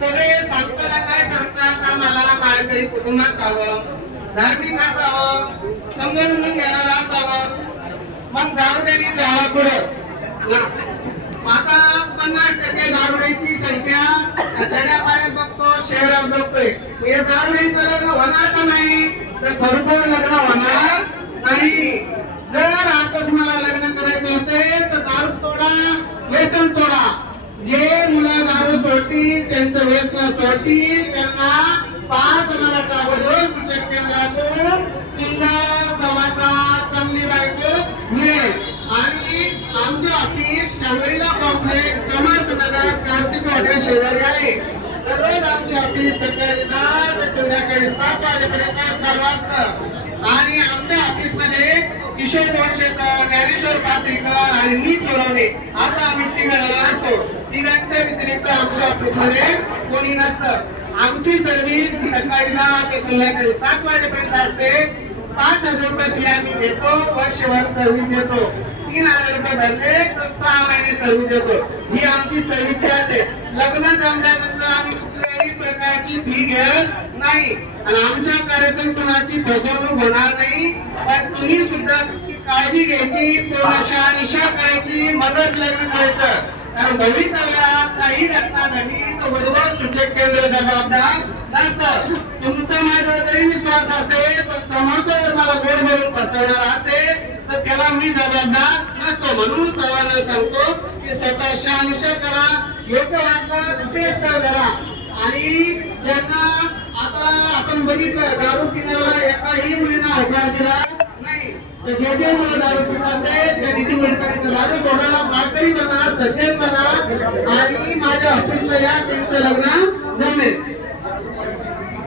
सगळे सांगताना काय सांगतात आम्हाला माळकरी कुटुंबात असावं धार्मिक असावं समजून घेणारा असावं. मग दारुड्याने जावा पुढं. आता पन्नास टक्के दारुड्याची संख्या खेड्यापाड्यात बघतो शहरात बघतोय. हे दारुड्यांचं लग्न होणार का नाही? तर खरोखर लग्न होणार नाही जर आता तुम्हाला लग्न करायचं असेल तर दारू सोडा व्यसन सोडा जे मुलं दारू सोडतील त्यांचं व्यसन सोडती त्यांना पाच मराठा रोज तुमच्या केंद्रातून सुंदर दवाचा चांगली बायको मिळेल. आणि आमचे office Shangrila complex Samarth Nagar Kartik hotel शेजारी आहे. दररोज आमचे ऑफिस सकाळी दहा ते संध्याकाळी सात वाजेपर्यंत चालू असतं. आणि आमच्या ऑफिसमध्ये किशोर गोडशेकर ज्ञानेश्वर पात्रीकर आणि मी सोडवणे असं आम्ही तिघाला असतो. तिघांच्या व्यतिरिक्त आमच्या ऑफिसमध्ये कोणी नसतं. आमची सर्व्हिस सकाळी दहा ते संध्याकाळी सात वाजेपर्यंत असते. पाच हजार रुपये फी आम्ही देतो. वर्षभर सर्व्हिस देतो. तीन हजार रुपये भरले तर सहा महिने सर्व्हिस देतो. ही आमची सर्व्हिस चार्ज आहे. लग्न जमल्यानंतर आम्ही कुठल्याही प्रकारची फी घेत नाही. आणि आमच्या कार्यक्रम कुणाची फसवणूक होणार नाही. तुम्ही सुद्धा काळजी घ्यायची पूर्ण निशा करायची मदत लग्न करायचं. कारण भवितव्यात काही घटना घडली तर बरोबर सूचक केंद्र जबाबदार नसतं तुमचा माझ्यावर जरी विश्वास असेल पण समोरचा जर मला गोड भरून फसवणार असेल तर त्याला मी जबाबदार नसतो म्हणून सर्वांना सांगतो की स्वतः शहानिशा करा योग्य वाटलं ते स्थळ धरा. आणि ज्यांना आता आपण बघितलं दारू किनाऱ्याला एकाही मुलींना होकार दिला. तर जे जे मुलं दारू पित असेल त्या दिदी मुलीपर्यंत दारू सोडा म्हणा सज्जन म्हणा आणि माझ्या ऑफिसला या त्यांचं लग्न